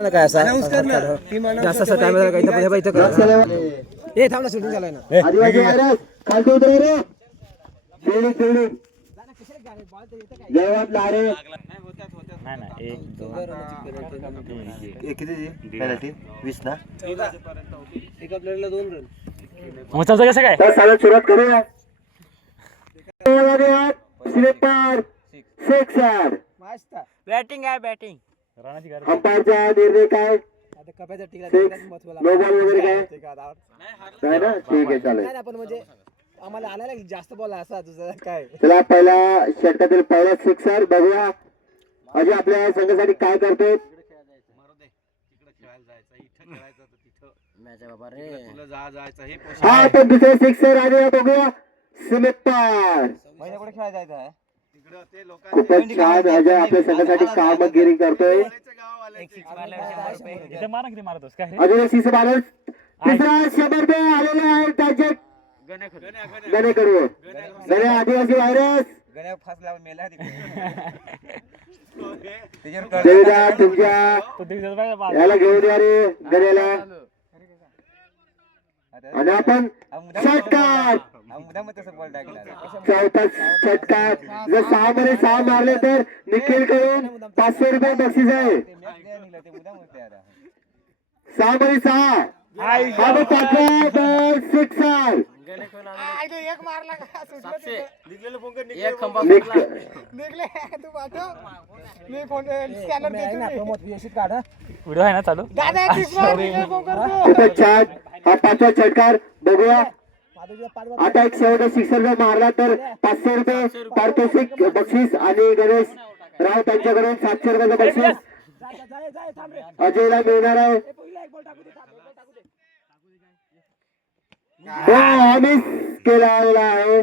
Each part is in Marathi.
काय असा जास्त असा टाइम झाला काही इथं करा ए थांब ना शूटिंग चालू आहे ना आदिवासी व्हायरस खालती उतर रे फील्डिंग फील्डिंग जयवंत लारे नाही नाही 1 2 किती पेनल्टी 20 ना एका प्लेयरला 2 रन मग चालतं कसं काय तर साला सुरुवात करूया स्लिपर सिक्सर बॅटिंग आहे बॅटिंग अंपायरचा निर्णय काय आता कपायचा टिकला नो बॉल वगैरे काय नाही ना ठीक आहे चालेल नाही आपण म्हणजे आम्हाला आणायला जास्त बॉल असा तुझा काय चला पहिला षटकातील पहिला सिक्सर बघूया अजय आपल्या संघासाठी काय करतोय हा तर दुसरे सिक्सर आणि बघूया सुमित पार कुठे खेळायला जायचं आहे खूपच छान अजय आपल्या संघासाठी कामगिरी करतोय इथे मारा किती मारतोस काय अजून सिक्स मारत तिसरा 100 रुपये आलेले आहेत त्यांचे गणेकडून गणे आदिवासी व्हायरस गण्या फास लावून मेला देवीदार तुमच्या याला घेऊन या रे गण्याला आणि आपण षटकार चौथा षटकार जर 6 मध्ये 6 मारले तर निखिल कडून 500 रुपये बक्षीस आहे 6 मध्ये 6 सिक्सर एक मारला व्हिडिओ आहे ना चालू खूपच छान हा 5वा षटकार बघूया आता एक शेवट सिक्सर जर मारला तर 500 रुपये पारितोषिक बक्षीस आणि गणेश राव त्यांच्याकडून 700 रुपयाचं बक्षीस अजयला मिळणार आहे मिस केलेला आहे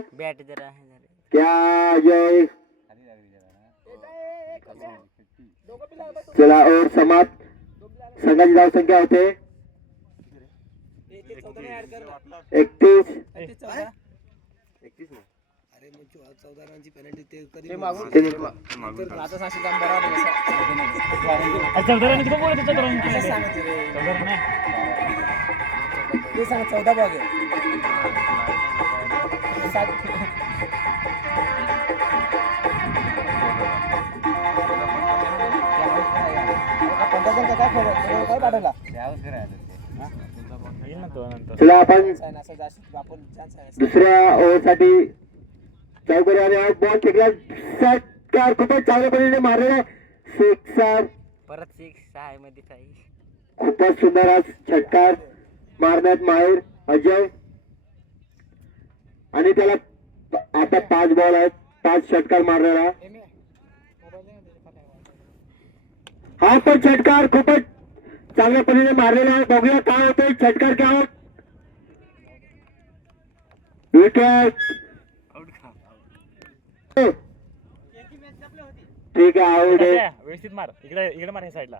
क्या अजय चला और समाप्त संघाची धावसंख्या होते 31 14 रनची पेनल्टी ते कधी मागून आता साशी काम बरोबर ते सांग 14 बॉल आहे 15 काय पाठवला चला आपण दुसऱ्या ओव्हरसाठी चौकरी आणि बॉल फेकला षटकार खूपच चांगल्या पद्धतीने मारलेला सिक्सर परत 6 आहे मध्ये 5 खूपच सुंदर आज षटकार मारण्यात माहेर अजय आणि त्याला आता 5 बॉल आहेत 5 षटकार मारलेला हा पण षटकार खूपच चांगल्या पद्धतीने मारलेला आहे बघूया काय होतंय षटकार क्या होत विकेट ठीक आहे आउट आहे व्यवस्थित मार इकडे मार ह्या साईडला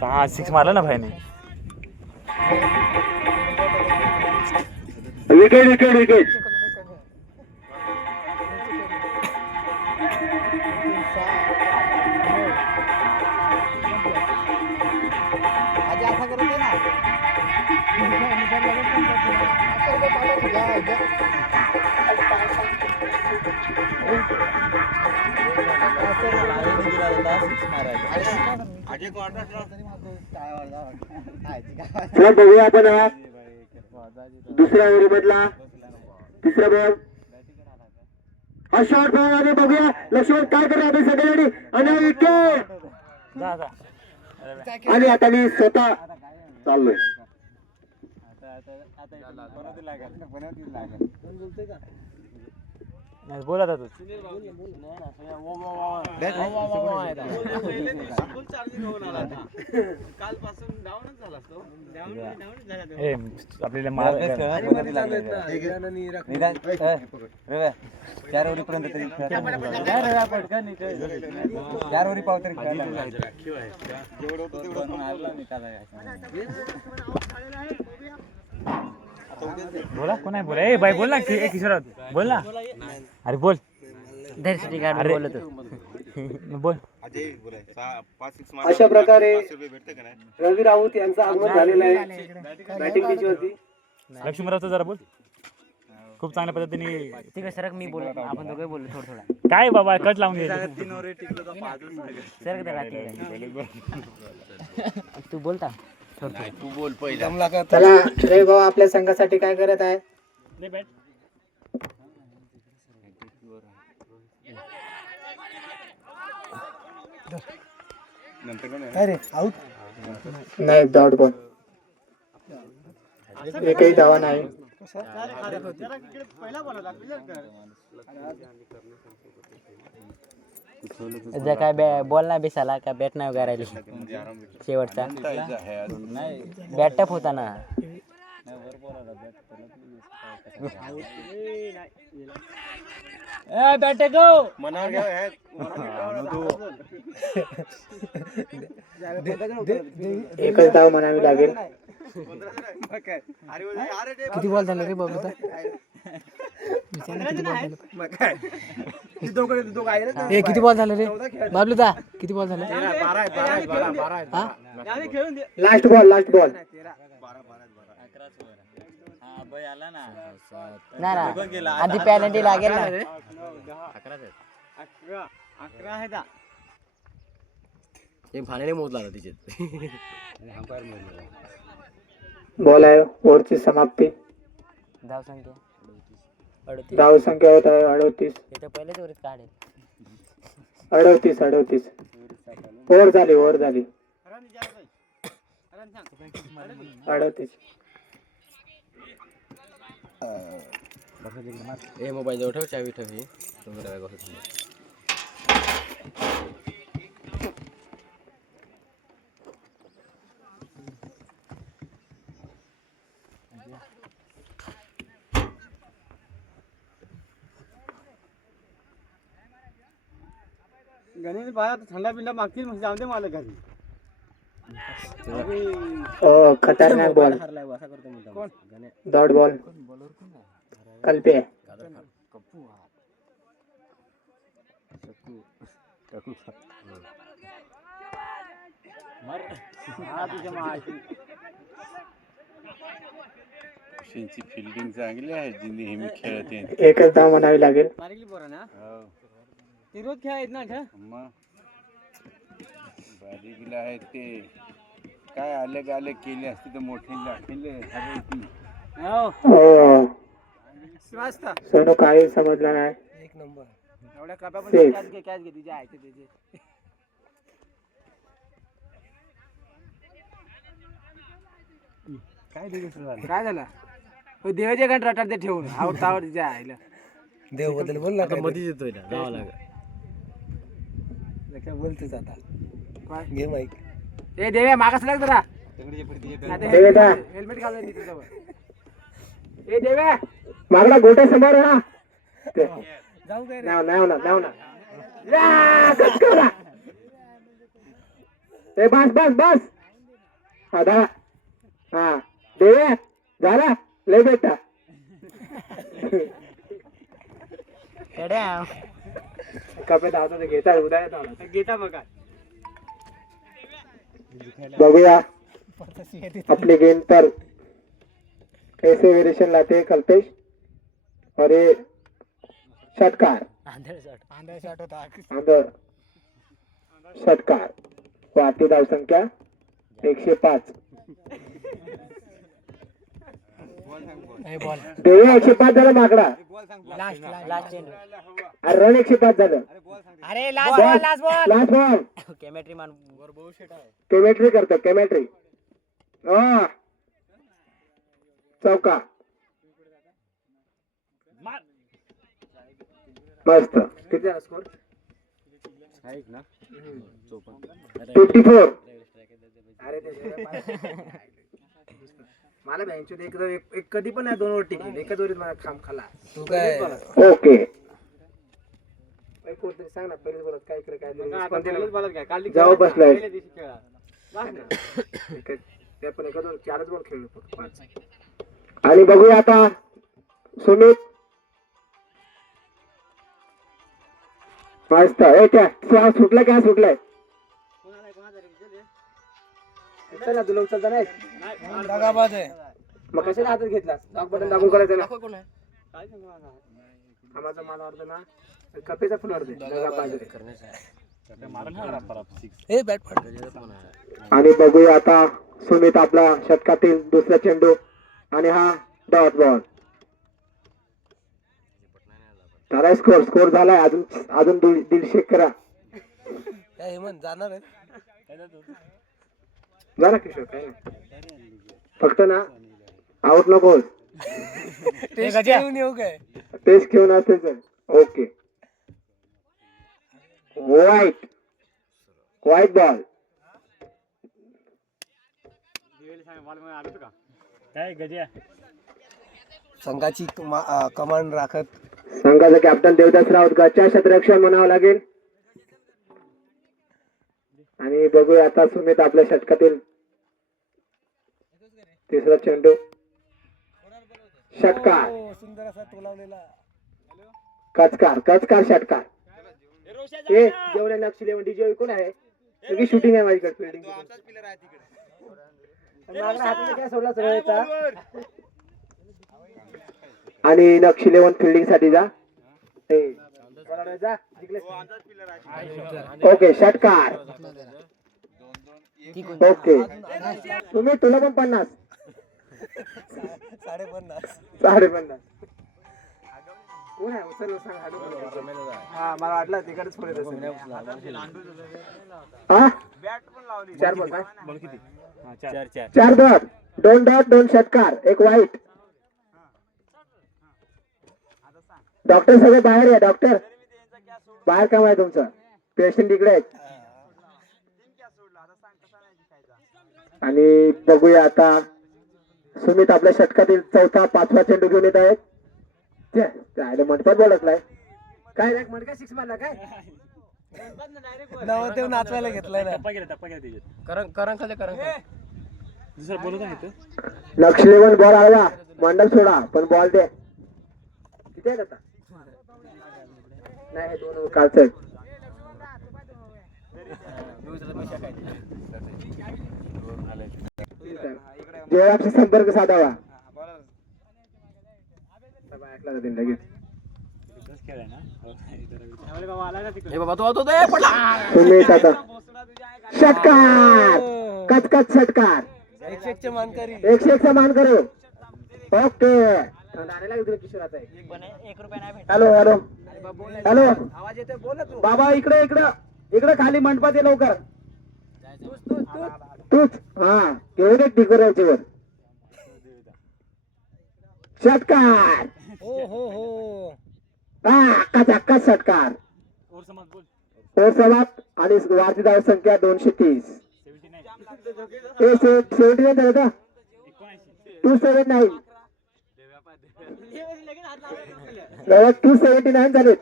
6 मारला ना भाईने विकेट विकेट विकेट बघूया आपण दुसऱ्या ओव्हरमधला तिसरा बॉल हा शॉट बॉल आणि बघूया लक्ष्मण काय करणार आपण सगळ्यांनी आणि विकेट आणि आता मी स्वतः चाललोय बोला तू आपल्याला मार 4 ओव्हरीपर्यंत तरी 4 ओव्हरी पाव तरी बोला कोण आहे बोला ए बाई बोल ना किशोर बोल ना अरे बोल अरे बोल. अशा प्रकारे रवी राऊत यांचं आगमन झालेलं आहे बॅटिंग पिचवरती. लक्ष्मीरावचं जरा बोल. खूप चांगल्या पद्धतीने ठीक सरक मी बोल आपण दोघे बोललो थोडं थोडं. काय बाबा कट लावून घे. तू बोलता चला रे भाऊ आपल्या संघासाठी काय करत आहे. काय रे आऊट नाही डॉट बॉल एकही धावा नाही. जर काय बॉल नाही बेसाला का बॅट नाही उगारायली शेवटचा बॅट टप होता ना. बॅट गो एकच धाव म्हणावी लागेल. किती बॉल झाले रे बाबा. किती बॉल झाले रे बाबलू दा किती बॉल झाले. लास्ट बॉल नाही ना आधी पॅनल्टी लागेल ना. बॉल आहे ओव्हरची समाप्ती. धाव संख्या होत आहे 38. पहिलेच वरच काढेल 38. ओव्हर झाली 38. मोबाईल जवळ ठेव चावी ठेव. गणेश बाळा थंडा बिंडा मागतील म्हणजे जाऊन दे मला घरी. खतरनाक बॉल डॉट बॉल कल्पे. फिल्डिंग चांगली आहे जी नेहमी खेळते. एकच धाव म्हणावी लागेल. ती रोज खेळायत ना बारीकीला आहेत ते काय अलग अलग केले असते तर मोठे सोनू काही समजलं नाही. एक नंबर एवढ्या कप्या पण कॅच घे तिचे आहे त्याचे. काय झालं देवाच्या घंटा रटात ते ठेवून आवडता तिच्या आईला देव बद्दल बोल ना. मध्ये येतोय ना जावं लागेल. बोलतोच आता घे माईक. ए देव्या मागास लाग जरा हेल्मेट घालून ए देव्या मागला गोट्या समोर ना. जाऊ काय रे. नाही होणार. ए बस हा देव्या झाला लय बेटा. कपे धावता ते घेता घेता बघा. बघूया अपने गेंद पर कैसे वेरिएशन लाते हैं कल्पेश. और ये षटकार षटकार वाढती धाव संख्या 105. देवी 105 झालं माकडा. अरे रन 105 झालं. अरे लास्ट बॉल केमेट्री करतो केमेट्री. चौका मस्त. किती झाला स्कोर 54. मला बँचून एक कधी पण नाही 2 ओव्हर टिकली. एकच ओव्हरीत मला खाम खाला. तू काय ओके सांग ना पहिलेच बोलत काय इकडे काय जाऊ बसलाय. ते पण एकच ओव्हर 4च बॉल खेळलो फक्त 5. आणि बघूया आता सुमित मस्त सुटलं काय सुटलंय चला तुला उचलता नाही दगाबाज आहे. मग कशाला हातात घेतलास लॉक बटन दाबून करायचं ना हा माझा माल अर्ध ना कपेचा फुल अर्ध ए बॅट फाड. आणि बघूया आता सुमित आपला षटकातील दुसरा चेंडू आणि हा डॉट बॉल झालाय स्कोर झालाय अजून 150 करा काय हेमंत जाणार आहे. झाला किशोर काय नाही. फक्त ना आउट नकोस टेस्ट घेऊन येऊ काय. टेस्ट घेऊन असेल ओके व्हाईट बॉल काय गजा संघाची कमांड राखत संघाचा कॅप्टन देवदास राऊत गच्च्या क्षेत्ररक्षण म्हणावं लागेल. आणि बघूया आता सुमित आपल्या षटकातील तिसरा चेंडू षटकार सुंदर असा टोलावलेला. कचकार षटकार हे जेवढे लक्ष देऊन डीजे कोण आहे सगळी शूटिंग आहे माझ्याकडे फिल्डिंग काय सोडला सरळचा आणि नक्षी 11 फिल्डिंग साठी जा ओके षटकार ओके तुम्ही तुला पण 50 50 कोण आहे उचल सांग हॅलो हा मला वाटलं तिकडेच पुढे हा चार बॉल काय बॉल किती 4 4 डॉट 2 षटकार 1 वाईट. डॉक्टर सगळे बाहेर आहे. डॉक्टर बाहेर काम आहे तुमचं पेशंट इकडे आहेत. आणि बघूया आता सुमित आपल्या षटकातील चौथा 5वा चेंडू घेऊन येत आहेत. मंडपात बोलतलाय काय रे मणका 6 मारला काय नवदेव नाचवायला घेतलाय ना. टप्पा गेला त्याच्यात करण खाली दुसरा बोलत आहे तो लक्ष्मीवन बॉल आला मंडल सोडा पण बॉल दे किती आहे आता नाही हे 2 कालच जयरामशी संपर्क साधावा लगेच सुमित आता षटकार कचकच षटकार 101 मानकरी 101 मान करू ओके हॅलो आवाज येतोय बोल तू बाबा इकडे खाली मंडपात ये लवकर तूच हा घेऊन एक टिकोरायची वर षटकार हो हा कचकच षटकार और समाज बोल और समाप्त आणि वार्षिक धाव संख्या 230 79 झालं का 279 279 झाले.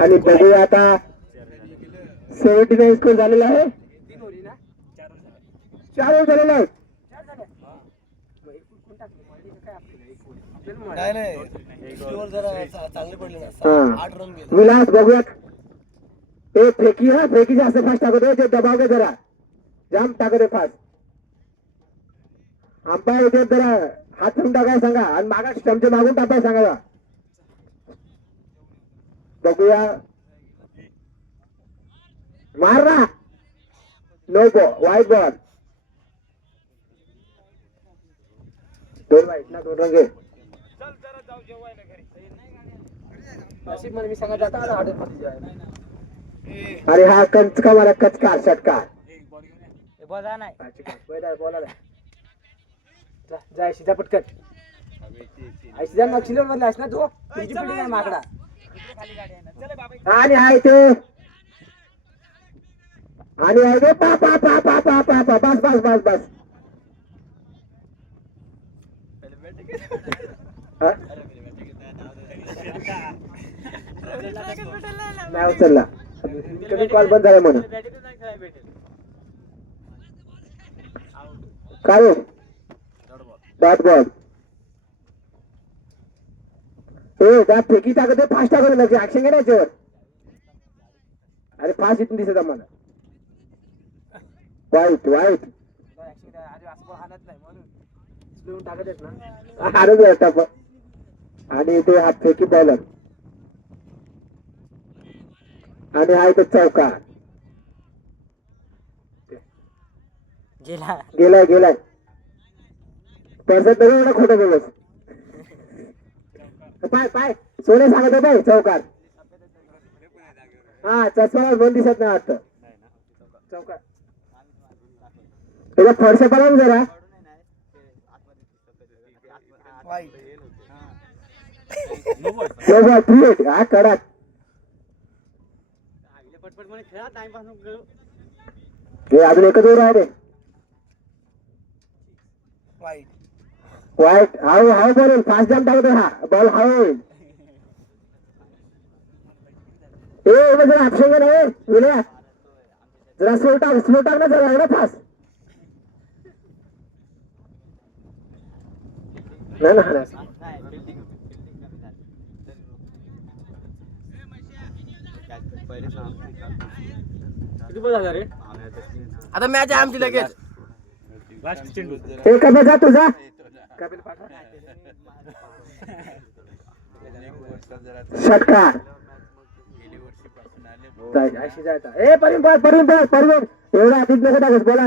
आणि बघूया आता 79 स्कोर झालेला आहे. 4 ओव्हर झालेला आहे. नाही जरा चांगले पडले ना. 8 रन गेले. विलास बघूयात ए फेकी जास्त फास्ट टाकतोय ते दबाव घे जरा जाम टाकतोय फास्ट अंपायर इथे जरा हात ठेवून टाकाय सांगा आणि मागा स्टंपचे मागून टाकाय सांगा. बघूया मार ना नो बॉल वाईट बॉल 2 वाईट ना 2 रंगे नशीब म्हणजे मी सांगा जाता आता हॉटेल मध्ये जेवायला. अरे हा कंचका मला कचकार षटकार बोला नाही बोला जाय शिजा पटकन शिजा नक्षीवर मधला ना तू तुमची पिढी आहे माकडा आणि हाय ते आणि हाय ते पा पा पा पा पा पा पा बस बस बस बस नाही उचलला कमी कॉल बंद झाला म्हणून काय डॉट बॉल ए त्या फेकी टाकत फास्ट टाकत लक्ष ऍक्शन घ्या याच्यावर. अरे फास्ट इथून दिसत आम्हाला. वाईट वाईट हालत नाही म्हणून स्लोन टाकत आहेत ना. हारच वाटतं पण. आणि इथे हा फेकी बॉलर आणि हा इथे चौका. गेला गेलाय गेलाय. परसत तरी एवढा खोटं बोलस. पाय पाय सोने सांगत पाय चौकार. हा चष्मा दोन दिसत नाही वाटतं. चौका त्याच्या फरशा पडा ना जरा. हा कडक. हे अजून एकच ओव्हर आहे रे. वाईट वाईट how how ball fast jump टाकतो. हा बॉल हाऊ. ए जरा ऑप्शन नाही विनया. जरा स्लो टाक ना जरा एवढा फास्ट. नाही ना आता मॅच आहे आमची लगेच. लास्ट चेंडू ए कपे जा तुझा. कपिल पाठवा. षटकार. अशी जायचा. ए परिण एवढा आधीच नको टाकस बोला.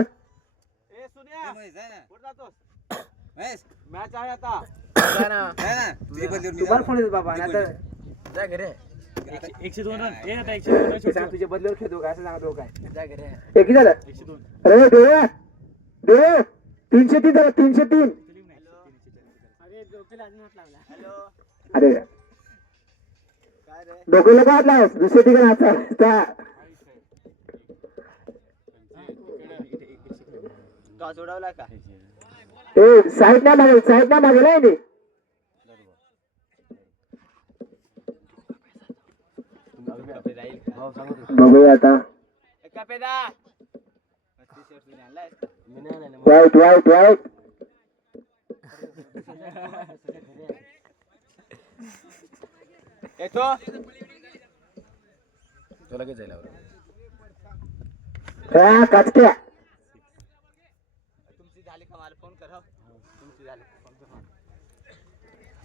मॅच आहे आता. तुम्हाला फोन येतो बाबा नाही तर जा घरे. 102 रन. ये आता 102 रन सांग तुझ्या बदल्यावर खेळतो काय असं सांगतो काय. जा घरे. एक झालं. 102. अरे देव 303 झालं 303. अरे डोक्याला काय हात दुसऱ्या ठिकाणी हात. सोडवला का ए साईड ना मागेला आहे ते. बघूया आता. वाईट वाईट वाईट. तो लगेच जाईल. हा कचक्या.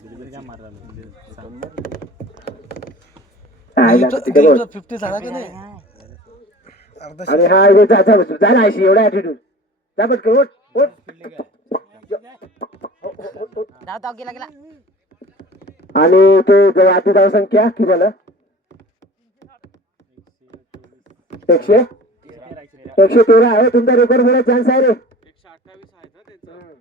डिलिव्हरी काय मारला 50 झाला की नाही. आणि हा इथे झाला अशी एवढा ऍटिट्यूड. जा पटकन ओट ओट. धाव गेला गेला. आणि ते जर आधी धाव संख्या किती झालं. 113 आहे. तुमचा रेकॉर्ड होण्याचा चान्स आहे रे. 128 आहे ना त्यांचं.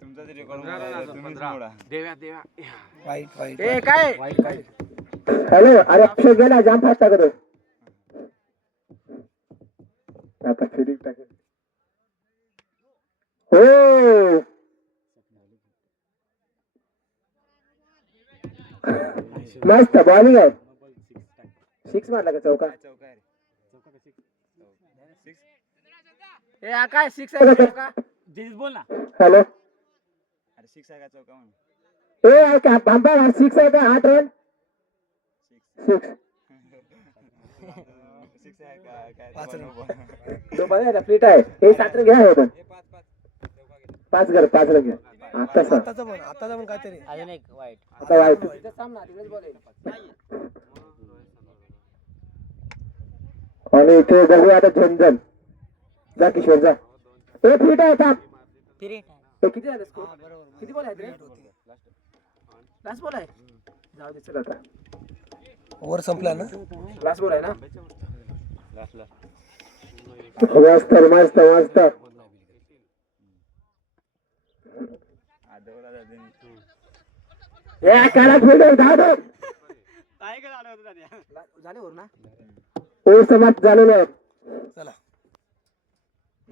तुमचा तरी रेकॉर्ड तुम्हीच मोडा. देव्या वाईट वाईट. ए काय वाईट काय. हॅलो अरे अक्षय गेला जाम फास्ट टाकतो. आता फिरिंग टाकेल. हो मस्त बॉलिंग आहे. 6 मारला का चौका. ए काय 6 आहे चौका. दिस बोल ना. हॅलो अरे 6 आहे का चौका म्हणून. ए का बांबा 6 आहे का 8 रन. 6 6 आहे का काय 5 रन. तो बघा फ्लीट आहे. हे 7 रन घ्या हे पण 5 रन घ्या. आताचा पण काहीतरी. अजून एक वाईट. आता वाईट. आणि इथे बघू आता झंझन. जा किशोर जा. ए फ्लीट आहे थांब. फिरी किती झाले स्कोर. किती बॉल आहेत रे. लास्ट बॉल आहे. जाऊ दे चल आता. ओव्हर संपला ना. लास्ट बॉल आहे ना. मस्त मस्त मस्त. आदवला जाते. ए काला फ्लीट आहे. धाव दे. झाले वर ना. ओ समाप्त झालेले आहेत. चला.